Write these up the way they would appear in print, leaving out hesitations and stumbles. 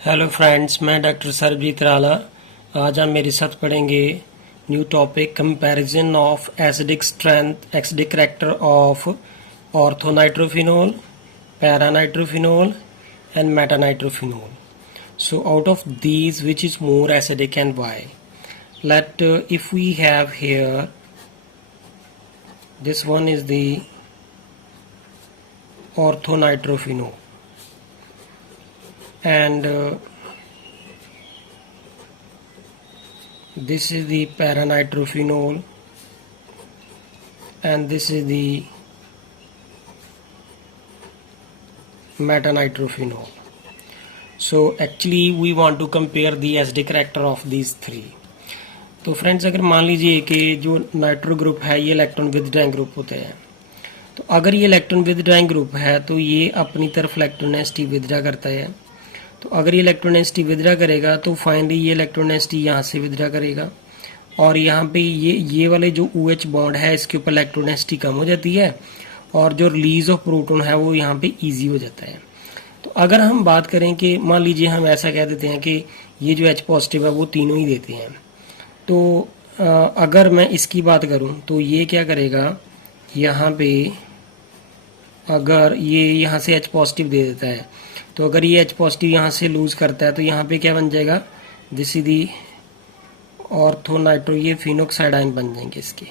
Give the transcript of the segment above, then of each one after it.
Hello friends, मैं doctor Sarabjit Rala. आज हम मेरे साथ पढ़ेंगे new topic comparison of acidic strength acidic character of orthonitrophenol, paranitrophenol and metanitrophenol. So out of these, which is more acidic and why? If we have here, this one is the orthonitrophenol, and this is the paranitrophenol, and this is the metanitrophenol. So actually we want to compare the acidic character of these three. तो friends, अगर मान लीजिए कि जो nitro group है ये electron withdrawing group होते हैं, तो अगर ये इलेक्ट्रॉन विदड्राइंग ग्रुप है तो ये अपनी तरफ इलेक्ट्रोनेसिटी विदड्रा करता है. तो अगर ये इलेक्ट्रोनेसिटी विदड्रा करेगा तो फाइनली ये इलेक्ट्रोनेसिटी यहाँ से विदड्रा करेगा, और यहाँ पे ये वाले जो OH बॉन्ड है इसके ऊपर इलेक्ट्रोनेसिटी कम हो जाती है, और जो रिलीज ऑफ प्रोटॉन है वो यहाँ पे ईजी हो जाता है. तो अगर हम बात करें कि मान लीजिए हम ऐसा कह देते हैं कि ये जो H पॉजिटिव है वो तीनों ही देते हैं, तो अगर मैं इसकी बात करूं तो ये क्या करेगा, यहाँ पे अगर ये यहाँ से H पॉजिटिव दे देता है, तो अगर ये H पॉजिटिव यहाँ से लूज करता है तो यहाँ पे क्या बन जाएगा, दिस इज दी ऑर्थोनाइट्रो, ये फिनोक्साइड आयन बन जाएंगे इसके.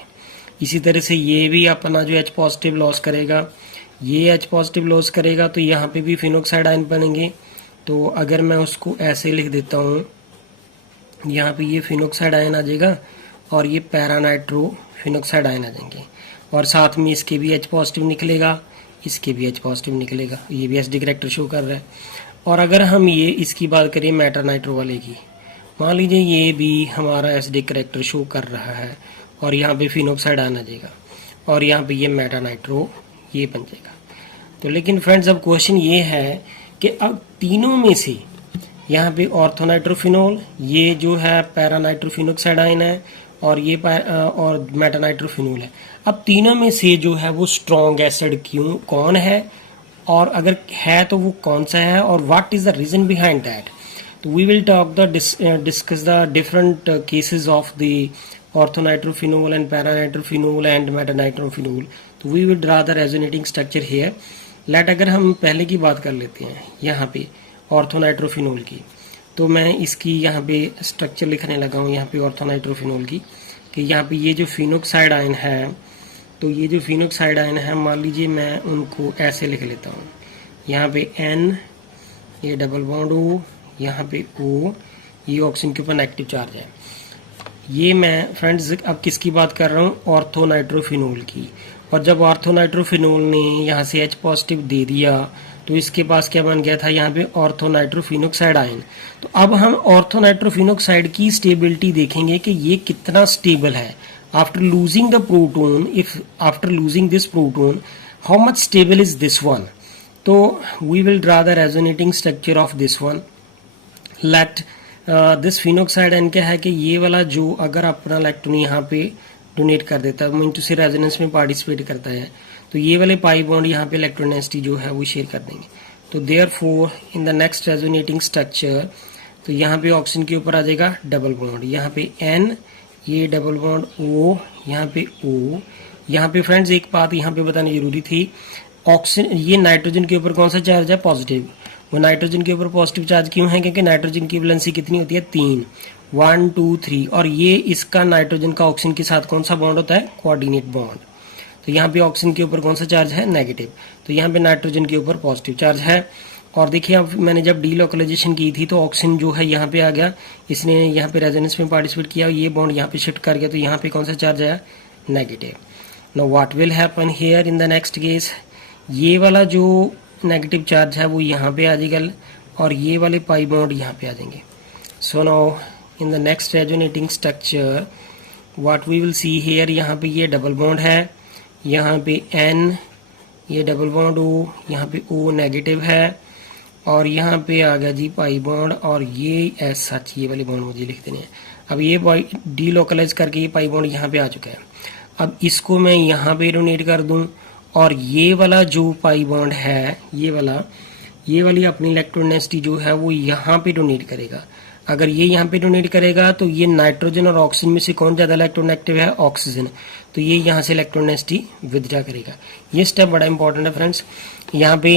इसी तरह से ये भी अपना जो H पॉजिटिव लॉस करेगा, ये H पॉजिटिव लॉस करेगा, तो यहाँ पे भी फिनोक्साइड आयन बनेंगे. तो अगर मैं उसको ऐसे लिख देता हूँ, यहाँ पे ये फिनोक्साइड आयन आ जाएगा और ये पैरानाइट्रो फिनोक्साइड आयन आ जाएंगे, और साथ में इसके भी H पॉजिटिव निकलेगा, इसके भी H पॉजिटिव निकलेगा. ये भी एसिडिक करैक्टर शो कर रहा है. और अगर हम ये इसकी बात करें मेटानाइट्रो वाले की, मान लीजिए ये भी हमारा एसिडिक करैक्टर शो कर रहा है, और यहाँ पे फिनोक्साइड आयन आ जाएगा, और यहाँ पे ये मेटानाइट्रो ये बन जाएगा. तो लेकिन फ्रेंड्स, अब क्वेश्चन ये है कि अब तीनों में से यहाँ पे ऑर्थोनाइट्रोफिनोल, ये जो है पैरानाइट्रोफिनोक्साइड आयन है, और ये और मेटानाइट्रोफिनोल है. अब तीनों में से जो है वो स्ट्रॉन्ग एसिड कौन है, और अगर है तो वो कौन सा है, और what is the reason behind that. तो we will discuss the different cases of the orthonitrophenol and paranitrophenol and metanitrophenol. तो we will draw the resonating structure here. अगर हम पहले की बात कर लेते हैं यहाँ पे ऑर्थोनाइट्रोफिनोल की, तो मैं इसकी यहाँ पे स्ट्रक्चर लिखने लगा हूँ यहाँ पे ऑर्थोनाइट्रोफिनोल की, कि यहाँ पे ये जो फिनोक्साइड आयन है, तो ये जो फिनोक्साइड आयन है मान लीजिए मैं उनको ऐसे लिख लेता हूँ. यहाँ पे N, ये डबल बॉन्ड O, यहाँ पे O, ये ऑक्सीजन के ऊपर नेगेटिव चार्ज है. ये मैं फ्रेंड्स अब किसकी बात कर रहा हूँ, ऑर्थोनाइट्रोफिनोल की. और जब ऑर्थोनाइट्रोफिनोल ने यहाँ से H पॉजिटिव दे दिया तो इसके पास क्या बन गया था, यहाँ पे ऑर्थोनाइट्रोफिनोक्साइड आयन. तो अब हम ऑर्थोनाइट्रोफिनोक्साइड की स्टेबिलिटी देखेंगे कि ये कितना स्टेबल है after losing the proton. If after losing this proton, how much stable is this one. तो we will draw the resonating structure of this one. Let this phenoxide ion क्या है कि ये वाला जो अगर अपना इलेक्ट्रॉन यहाँ पे डोनेट कर देता है, मीन टू से रेजोनेंस में पार्टिसिपेट करता है, तो ये वाले पाई बॉन्ड यहाँ पे इलेक्ट्रोनेसिटी जो है वो शेयर कर देंगे. तो therefore in the next resonating structure, तो यहाँ पे ऑक्सीजन के ऊपर आ जाएगा डबल बॉन्ड, यहाँ पे N, ये डबल बॉन्ड O, यहाँ पे O. यहाँ पे फ्रेंड्स एक बात यहाँ पे बतानी जरूरी थी, ऑक्सीजन ये नाइट्रोजन के ऊपर कौन सा चार्ज है, पॉजिटिव. वो नाइट्रोजन के ऊपर पॉजिटिव चार्ज क्यों है, क्योंकि नाइट्रोजन की वैलेंसी कितनी होती है, 3, 1 2 3, और ये इसका नाइट्रोजन का ऑक्सीजन के साथ कौन सा बॉन्ड होता है, कोऑर्डिनेट बॉन्ड. तो यहाँ पे ऑक्सीजन के ऊपर कौन सा चार्ज है, नेगेटिव. तो यहाँ पे नाइट्रोजन के ऊपर पॉजिटिव चार्ज है. और देखिए अब मैंने जब डीलोकलाइजेशन की थी तो ऑक्सीजन जो है यहाँ पे आ गया, इसने यहाँ पे रेजोनेंस में पार्टिसिपेट किया, ये बॉन्ड यहाँ पे शिफ्ट कर गया, तो यहाँ पे कौन सा चार्ज आया, negative. Now what will happen here in the next case, ये वाला जो नेगेटिव चार्ज है वो यहाँ पे आ जाएगा, और ये वाले पाई बॉन्ड यहाँ पे आ जाएंगे. So now in the next resonating structure what we will see here, यहाँ पे ये डबल बॉन्ड है, यहाँ पे N, ये डबल बॉन्ड O, यहाँ पे O नेगेटिव है, और यहाँ पे आ गया जी पाई बॉन्ड, और ये एस सच ये वाले बॉन्ड मुझे लिख देने हैं. अब ये डीलोकलाइज करके ये पाई बॉन्ड यहाँ पे आ चुका है. अब इसको मैं यहाँ पे डोनेट कर दूं, और ये वाला जो पाई बॉन्ड है, ये वाला ये वाली अपनी इलेक्ट्रोनेगेटिविटी जो है वो यहाँ पे डोनेट करेगा। अगर ये यहाँ पे डोनेट करेगा तो ये नाइट्रोजन और ऑक्सीजन में से कौन ज्यादा इलेक्ट्रोनेगेटिव है? ऑक्सीजन। तो ये यहाँ से इलेक्ट्रोनेगेटिविटी विथड्रॉ करेगा। ये स्टेप बड़ा इंपॉर्टेंट है फ्रेंड्स। यहाँ पे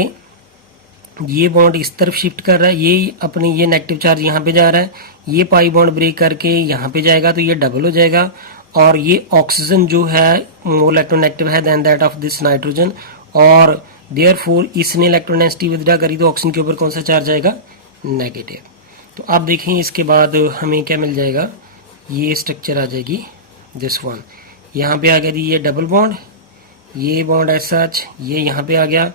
ये बॉन्ड इस तरफ शिफ्ट कर रहा है, ये अपने ये नेगेटिव चार्ज यहाँ पे जा रहा है, ये पाई बॉन्ड ब्रेक करके यहाँ पे जाएगा तो ये डबल हो जाएगा, और ये ऑक्सीजन जो है मोर इलेक्ट्रोनेगेटिव है then that of this nitrogen, और देयरफॉर इसने इलेक्ट्रोनेगेटिविटी विथड्रॉ करी तो ऑक्सीजन के ऊपर कौन सा चार्ज आएगा? नेगेटिव। तो आप देखें इसके बाद हमें क्या मिल जाएगा, ये स्ट्रक्चर आ जाएगी दिस वन। यहाँ पे आ गया जी ये डबल बॉन्ड, ये बॉन्ड ऐसा ये यहाँ पे आ गया,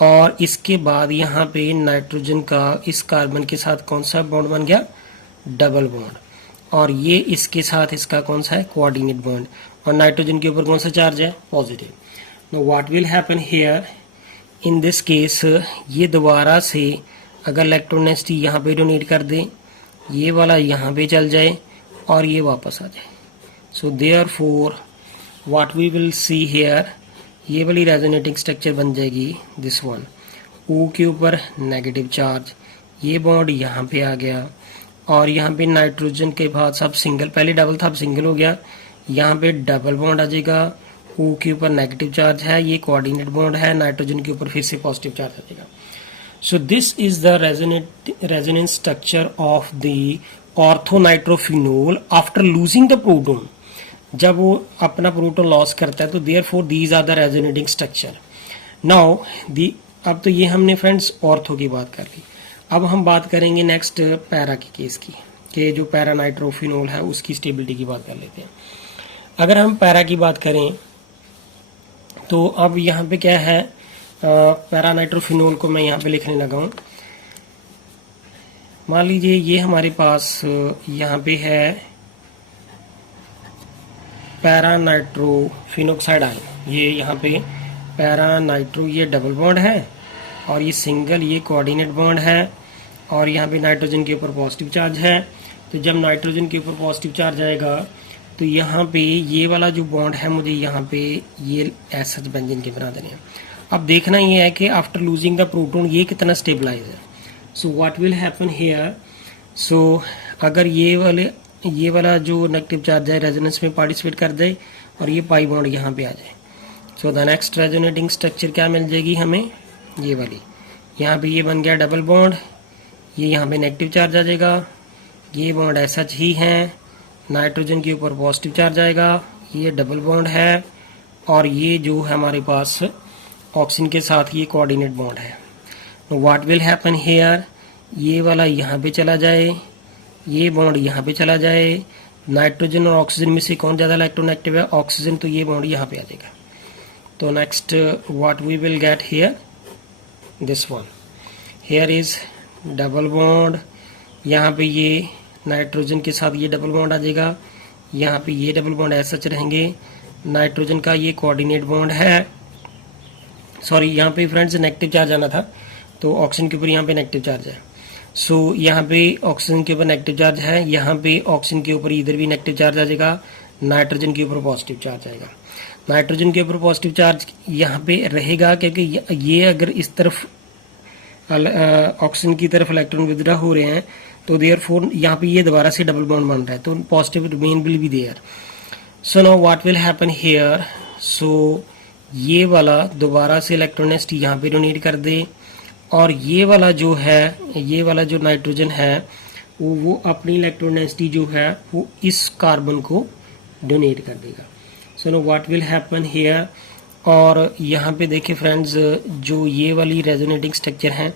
और इसके बाद यहाँ पे नाइट्रोजन का इस कार्बन के साथ कौन सा बॉन्ड बन गया? डबल बॉन्ड, और ये इसके साथ इसका कौन सा है? कोऑर्डिनेट बॉन्ड, और नाइट्रोजन के ऊपर कौन सा चार्ज है? Positive. Now what will happen here in this case, ये दोबारा से अगर इलेक्ट्रोनेगेटिविटी यहाँ पे डोनेट कर दे, ये वाला यहाँ पे चल जाए और ये वापस आ जाए, so therefore what we will see here, ये वाली रेजोनेटिंग स्ट्रक्चर बन जाएगी दिस वन। ओ के ऊपर नेगेटिव चार्ज, ये बॉन्ड यहाँ पे आ गया, और यहाँ पे नाइट्रोजन के बाद सब सिंगल, पहले डबल था अब सिंगल हो गया, यहाँ पे डबल बॉन्ड आ जाएगा, ओ के ऊपर नेगेटिव चार्ज है, ये कोऑर्डिनेट बॉन्ड है, नाइट्रोजन के ऊपर फिर से पॉजिटिव चार्ज आ जाएगा। So this is the resonance structure of the orthonitrophenol after losing the proton. जब वो अपना प्रोटॉन लॉस करता है तो therefore these are the resonating structure. Now अब तो ये हमने फ्रेंड्स ऑर्थो की बात कर ली, अब हम बात करेंगे नेक्स्ट पैरा के केस की, कि जो पैरा नाइट्रोफिनोल है उसकी स्टेबिलिटी की बात कर लेते हैं। अगर हम पैरा की बात करें तो अब यहाँ पे क्या है, पैरा नाइट्रोफिनोल को मैं यहाँ पे लिखने लगा हूँ। मान लीजिए ये हमारे पास यहाँ पे है पैरा नाइट्रोफिनोक्साइड आयन, ये यहाँ पे पैरा नाइट्रो, ये डबल बॉन्ड है, और ये सिंगल, ये कोऑर्डिनेट बॉन्ड है, और यहाँ पे नाइट्रोजन के ऊपर पॉजिटिव चार्ज है। तो जब नाइट्रोजन के ऊपर पॉजिटिव चार्ज आएगा तो यहाँ पे ये वाला जो बॉन्ड है मुझे यहाँ पे ये ऐसा बेंजीन के बना देने हैं। अब देखना ये है कि आफ्टर लूजिंग द प्रोटॉन ये कितना स्टेबलाइज है। So what will happen here, so अगर ये वाला जो नेगेटिव चार्ज है रेजोनेंस में पार्टिसिपेट कर जाए और ये पाई बॉन्ड यहाँ पे आ जाए, so the next resonating structure क्या मिल जाएगी हमें? ये वाली। यहाँ पे ये बन गया डबल बॉन्ड, ये यहाँ पे नेगेटिव चार्ज आ जाएगा, ये बॉन्ड ऐसा ही है, नाइट्रोजन के ऊपर पॉजिटिव चार्ज आएगा, ये डबल बॉन्ड है, और ये जो है हमारे पास ऑक्सीजन के साथ ये कोऑर्डिनेट बॉन्ड है। व्हाट विल हैपन हियर, ये वाला यहाँ पे चला जाए, ये बॉन्ड यहाँ पे चला जाए, नाइट्रोजन और ऑक्सीजन में से कौन ज़्यादा इलेक्ट्रोनेगेटिव है? ऑक्सीजन, तो ये बॉन्ड यहाँ पे आ जाएगा। तो next what we will get here, this one, here is double bond, यहाँ पे ये नाइट्रोजन के साथ ये डबल बॉन्ड आ जाएगा, यहाँ पे ये डबल बॉन्ड ऐसा रहेंगे, नाइट्रोजन का ये कोऑर्डिनेट बॉन्ड है, सॉरी यहाँ पे फ्रेंड्स नेगेटिव चार्ज आना था, तो ऑक्सीजन के ऊपर यहाँ पे नेगेटिव चार्ज है, सो यहाँ पे ऑक्सीजन के ऊपर नेगेटिव चार्ज है, यहाँ पे ऑक्सीजन के ऊपर इधर भी नेगेटिव चार्ज आ जाएगा, नाइट्रोजन के ऊपर पॉजिटिव चार्ज आएगा। नाइट्रोजन के ऊपर पॉजिटिव चार्ज यहाँ पे रहेगा क्योंकि ये अगर इस तरफ ऑक्सीजन की तरफ इलेक्ट्रॉन विथड्रॉ हो रहे हैं तो देयरफॉर यहाँ पे ये दोबारा से डबल बॉन्ड बन रहा है, तो positive remain will be there. So now what will happen here, so ये वाला दोबारा से इलेक्ट्रोनेगेटिविटी यहाँ पे डोनेट कर दे, और ये वाला जो है, ये वाला जो नाइट्रोजन है वो अपनी इलेक्ट्रोनेगेटिविटी जो है वो इस कार्बन को डोनेट कर देगा। So know what will happen here, और यहाँ पे देखिए फ्रेंड्स जो ये वाली रेजोनेटिंग स्ट्रक्चर है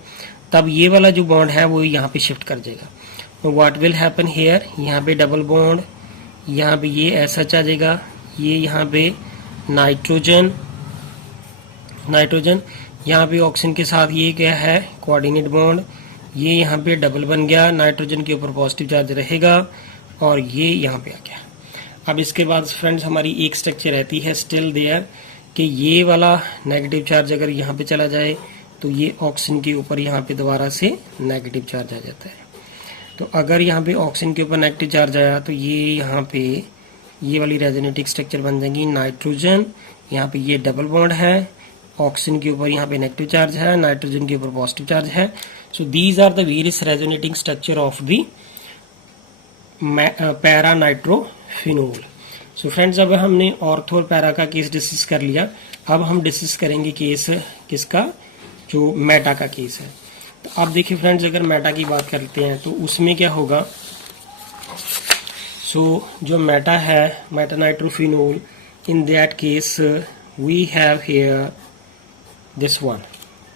तब ये वाला जो बॉन्ड है वो यहाँ पे शिफ्ट कर जाएगा। तो व्हाट विल हैपन हियर, यहाँ पे डबल बॉन्ड, यहाँ पे ये ऐसा आ जाएगा, ये यहाँ पे नाइट्रोजन, यहाँ पे ऑक्सीजन के साथ ये क्या है कोऑर्डिनेट बॉन्ड, ये यहाँ पे डबल बन गया, नाइट्रोजन के ऊपर पॉजिटिव चार्ज रहेगा, और ये यहाँ पे आ गया। अब इसके बाद फ्रेंड्स हमारी एक स्ट्रक्चर रहती है स्टिल देयर, कि ये वाला नेगेटिव चार्ज अगर यहाँ पे चला जाए तो ये ऑक्सीजन के ऊपर यहाँ पे दोबारा से नेगेटिव चार्ज आ जाता है। तो अगर यहाँ पे ऑक्सीजन के ऊपर नेगेटिव चार्ज आया तो ये यहाँ पे ये वाली रेजोनेटिंग स्ट्रक्चर बन जाएगी नाइट्रोजन, यहाँ पे ये डबल बॉन्ड है, ऑक्सीजन के ऊपर यहाँ पे नेगेटिव चार्ज है, नाइट्रोजन के ऊपर पॉजिटिव चार्ज है. So these are the various resonating structure of the para nitrophenol. So friends, अब हमने ऑर्थो और पैरा का केस डिस्कस कर लिया. अब हम डिस्कस करेंगे केस किसका, जो मेटा का केस है. तो आप देखिए फ्रेंड्स, अगर मेटा की बात करते हैं तो उसमें क्या होगा. सो जो मेटा है, Meta nitrophenol, in that case we have here this one.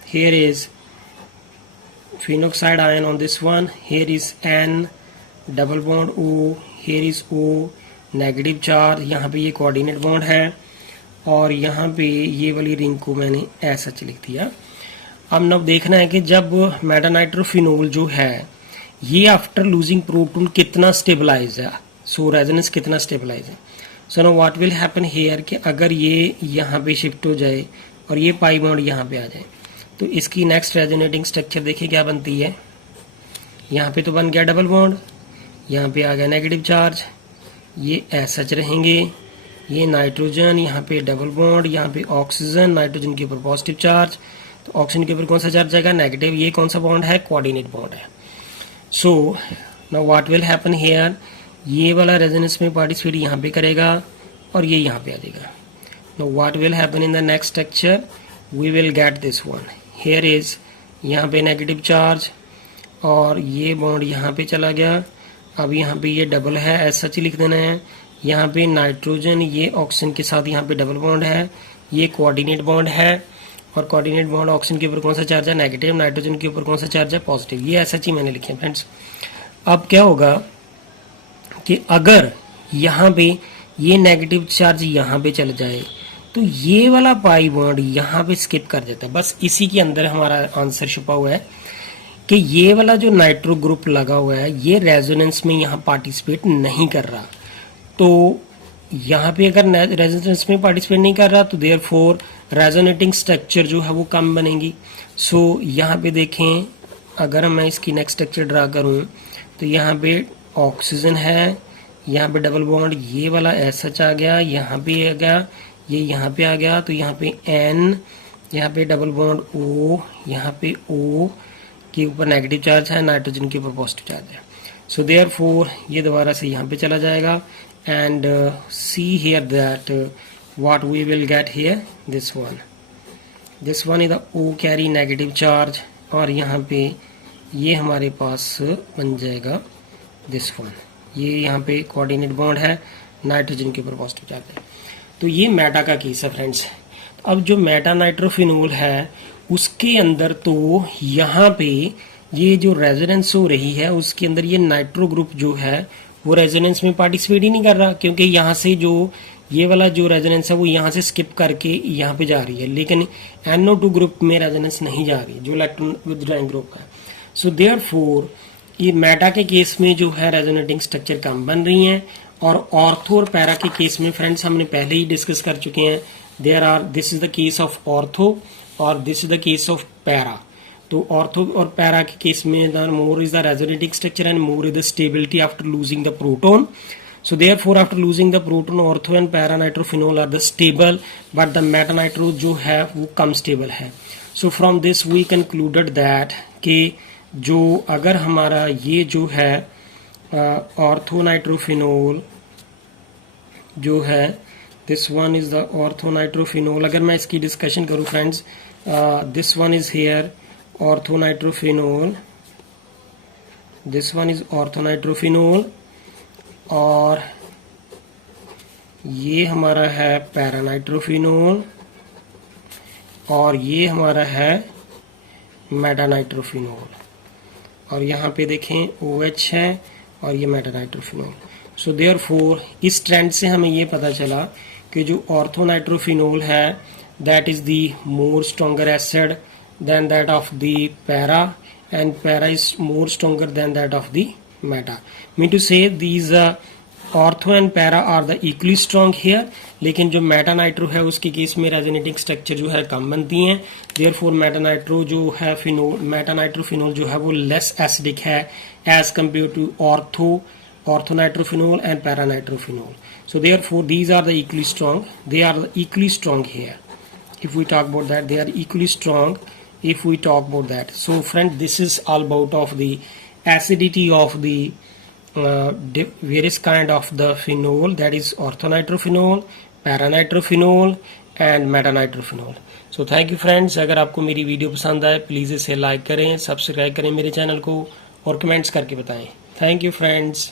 Here is phenoxide ion on this one. Here is N double bond O. Here is O negative charge. यहाँ पे ये कोऑर्डिनेट बॉन्ड है और यहाँ पे ये वाली रिंग को मैंने ऐसा लिख दिया. अब नब देखना है कि जब मेटानाइट्रोफिनोल जो है ये आफ्टर लूजिंग प्रोटॉन कितना स्टेबलाइज है. सो रेजोनेंस कितना स्टेबलाइज है. So know what will happen here कि अगर ये यहाँ पे शिफ्ट हो जाए और ये पाई बॉन्ड यहाँ पे आ जाए तो इसकी नेक्स्ट रेजोनेटिंग स्ट्रक्चर देखिए क्या बनती है. यहाँ पे तो बन गया डबल बॉन्ड, यहाँ पे आ गया नेगेटिव चार्ज, ये ऐसा रहेंगे. ये नाइट्रोजन, यहाँ पे डबल बॉन्ड, यहाँ पे ऑक्सीजन, नाइट्रोजन के ऊपर पॉजिटिव चार्ज. तो ऑक्सीजन के ऊपर कौन सा चार्ज जाएगा, नेगेटिव. ये कौन सा बॉन्ड है, कोऑर्डिनेट बॉन्ड है. सो now what will happen here, ये वाला रेजोनेंस में पार्टिसिपेट यहाँ पे करेगा और ये यहाँ पे आ जाएगा. Now what will happen in the next structure, we will get this one. Here is यहाँ पे नेगेटिव चार्ज और ये बॉन्ड यहाँ पे चला गया. अब यहाँ पे ये डबल है, ऐसा ही लिख देना है. यहाँ पे नाइट्रोजन, ये ऑक्सीजन के साथ यहाँ पे डबल बॉन्ड है, ये कोऑर्डिनेट बॉन्ड है और कोऑर्डिनेट बॉन्ड ऑक्सीजन के ऊपर कौन सा चार्ज है, नेगेटिव. नाइट्रोजन के ऊपर कौन सा चार्ज है, पॉजिटिव. ये ऐसा ही मैंने लिखे फ्रेंड्स. अब क्या होगा कि अगर यहाँ पे ये नेगेटिव चार्ज यहाँ पे चल जाए तो ये वाला पाई बॉन्ड यहाँ पे स्किप कर जाता है. बस इसी के अंदर हमारा आंसर छुपा हुआ है कि ये वाला जो नाइट्रो ग्रुप लगा हुआ है ये रेजोनेंस में यहाँ पार्टिसिपेट नहीं कर रहा. तो यहाँ पे अगर रेजोनेंस में पार्टिसिपेट नहीं कर रहा तो देयरफॉर रेजोनेटिंग स्ट्रक्चर जो है वो कम बनेगी. सो यहाँ पे देखें, अगर मैं इसकी नेक्स्ट स्ट्रक्चर ड्रा करूँ तो यहाँ पे ऑक्सीजन है, यहाँ पे डबल बॉन्ड, ये वाला एसएच आ गया, यहाँ पे आ गया, ये यहाँ पे आ गया. तो यहाँ पे एन, यहाँ पे डबल बॉन्ड ओ, यहाँ पे ओ के ऊपर नेगेटिव चार्ज है, नाइट्रोजन के ऊपर पॉजिटिव चार्ज है. सो देयरफॉर ये दोबारा से यहाँ पे चला जाएगा. And see here that what we will get here, this one is the O carry negative charge और यहाँ पे ये हमारे पास बन जाएगा दिस वन. ये यहाँ पे कोऑर्डिनेट बॉन्ड है, नाइट्रोजन के ऊपर पॉजिटिव चार्ज है. तो ये मेटा का केस है फ्रेंड्स. अब जो मेटा नाइट्रोफिनोल है उसके अंदर तो यहाँ पे ये जो रेजोनेंस हो रही है उसके अंदर ये नाइट्रो ग्रुप जो है वो रेजोनेंस में पार्टिसिपेट ही नहीं कर रहा, क्योंकि यहाँ से जो ये वाला जो रेजोनेंस है वो यहाँ से स्किप करके यहाँ पे जा रही है, लेकिन NO2 ग्रुप में रेजोनेंस नहीं जा रही जो इलेक्ट्रॉन विथड्रॉइंग ग्रुप है. सो देयरफॉर ये मेटा के केस में जो है रेजोनेटिंग स्ट्रक्चर कम बन रही हैं. और ऑर्थो और पैरा के केस में फ्रेंड्स हमने पहले ही डिस्कस कर चुके हैं. This is the case of ortho और this is the case of para. तो ऑर्थो और पैरा के केस में the more is the resonating structure and more is the stability after losing the proton. So therefore after losing the proton, ortho and para nitrophenol are the stable, but the meta nitro जो है वो कम stable है. So from this we concluded that कि जो अगर हमारा ये जो है ortho nitrophenol जो है this one is the ortho nitrophenol. अगर मैं इसकी डिस्कशन करूँ friends, this one is here ortho nitrophenol, this one is ortho nitrophenol और ये हमारा है पैरानाइट्रोफिनोल और ये हमारा है मेटानाइट्रोफिनोल. और यहाँ पे देखें OH है और ये मेटानाइट्रोफिनोल. सो देयरफॉर इस ट्रेंड से हमें ये पता चला कि जो ऑर्थोनाइट्रोफिनोल है that is the more stronger acid than that of the para and para is more stronger than that of the meta. Mean to say these ortho and para are the equally strong here, लेकिन जो Meta nitro है उसके case में resonating structure जो है कम बनती हैं. Therefore Meta nitro जो है फिनोल, मेटा नाइट्रोफिनोल जो है वो लेस एसिडिक है as compare to ortho nitrophenol and para nitrophenol. So therefore these are the equally strong, they are the equally strong here. if we talk about that, they are equally strong if we talk about that. So friend, this is all about of the acidity of the various kind of the phenol, that is orthonitrophenol, paranitrophenol and metanitrophenol. So thank you friends. अगर आपको मेरी video पसंद आए please इसे like करें, subscribe करें मेरे channel को और कमेंट्स करके बताएं. Thank you friends.